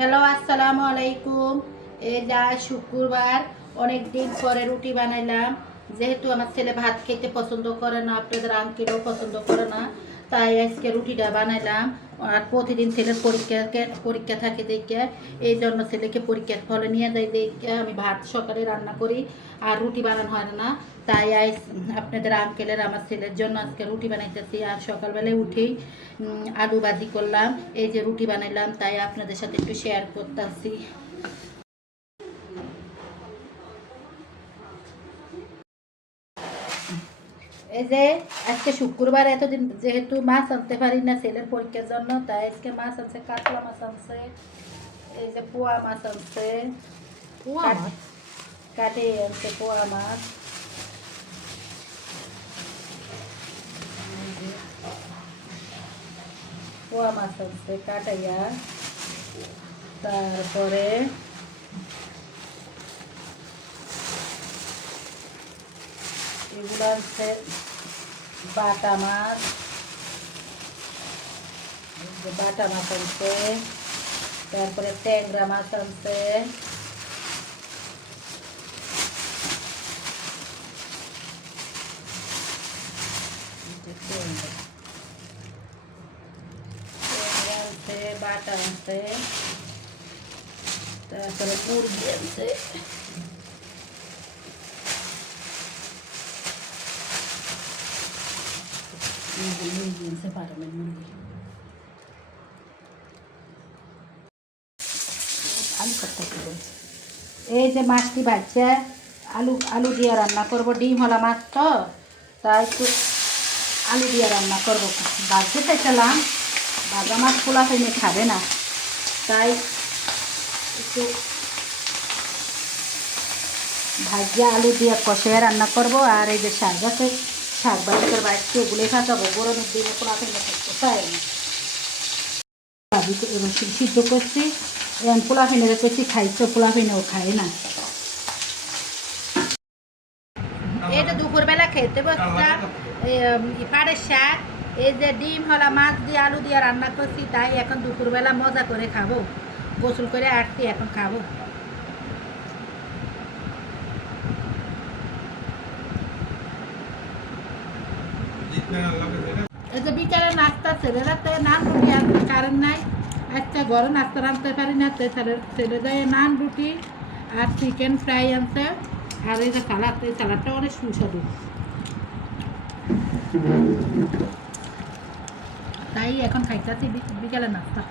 Hello, আসসালামু আলাইকুম। এই যা শুক্রবার, অনেক দিন পরে রুটি বানাইলাম। যেহেতু আমার ছেলে ভাত খেতে পছন্দ করে না, আপনাদের আঙ্কেলও পছন্দ করে না, তাই আজকে রুটিটা বানাইলাম। আর প্রতিদিন ছেলের পরীক্ষা থাকে দেখে, এই জন্য ছেলেকে পরীক্ষার ফলে নিয়ে যাই দেখে আমি ভাত সকালে রান্না করি, আর রুটি বানানো হয় না। তাই আজ আপনাদের আঙ্কেলের আমার ছেলের জন্য আজকে রুটি বানাইতেছি। আর সকালবেলায় উঠেই আলু ভাজি করলাম, এই যে রুটি বানাইলাম, তাই আপনাদের সাথে একটু শেয়ার করতেছি। এই যে আজকে শুক্রবার, এতদিন যেহেতু মাছ আনতে পারি না ছেলের পরীক্ষার জন্য, তাই আজকে মাছ আনছে, কাতলা মাছ আনছে, এই যে পোয়া মাছ আনছে, কাটে আনছে পোয়া মাছ, পোয়া মাছ আনছে কাটাইয়া। তারপরে এগুলো আনছে বাটা মাছ, বাটা মাছ আনছে, তারপরে ট্যাংরা মাছ আনছে, বাটা আনছে, তারপরে মুরগি আনছে, মুরগি আনছে পারমেন মুরগি। আলু কাটতে বলছে, এই যে মাছটি ভাজছে, আলু আলু দিয়ে রান্না করবো, ডিম হলা মাছ তো, তাই একটু আলু দিয়ে রান্না করবো। ভাজতে চাইছিলাম, ভাজা মাছ খোলা ফেলে খাবে না, তাই একটু ভাজিয়া আলু দিয়ে কষিয়ে রান্না করব। আর এই যে শাক আছে, শাক বাজার বাড়িতে এগুলো খাওয়াবো, গরমের দিনে খোলা ফেলে থাকতে চাই না। সিদ্ধ করছি, এখন পোলা ফেনে করছি, খাইতো পোলা ফেনেও খায় না। এই যে দুপুরবেলা খেতে বসলাম পাড়ের শাক, এই যে ডিম হলা মাছ দিয়ে আলু দিয়ে রান্না করছি, তাই এখন দুপুরবেলা মজা করে খাবো। গোসল করে আসছি, এখন খাবো। এই যে বিকালে নাস্তা ছেলেরা তো নান রুটি আনতে কারেন্ট নাই, আজকে ঘরে নাস্তা রাঁধতে পারি না, তো ছেলে যায় নান রুটি আর চিকেন ফ্রাই আনছে, আর এই যে সালাদ, এই সালাদটা অনেক সুস্বাদু, তাই এখন খাইতেছি বিকালে নাস্তা।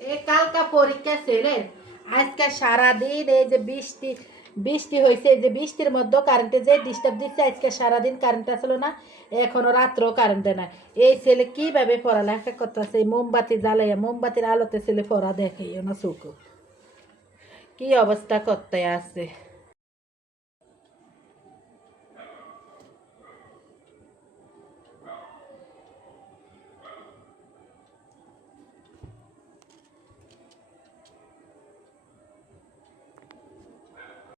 এই কালকা পরীক্ষা ছেলে, আজকে সারাদিন এই যে বৃষ্টি বৃষ্টি হয়েছে, এই যে বৃষ্টির মধ্যে কারেন্টে যে ডিস্টার্ব দিচ্ছে, আজকে সারাদিন কারেন্ট আসলো না, এখনো রাত্রেও কারেন্টে নাই। এই ছেলে কিভাবে পড়ালেখা করতেছে, মোমবাতি জ্বালাইয়া মোমবাতির আলোতে ছেলে পড়া দেখে না চোখ, কি অবস্থা করতে আছে।